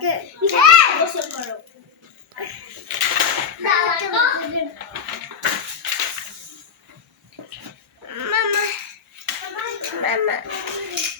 你看，妈妈、欸，妈妈。媽媽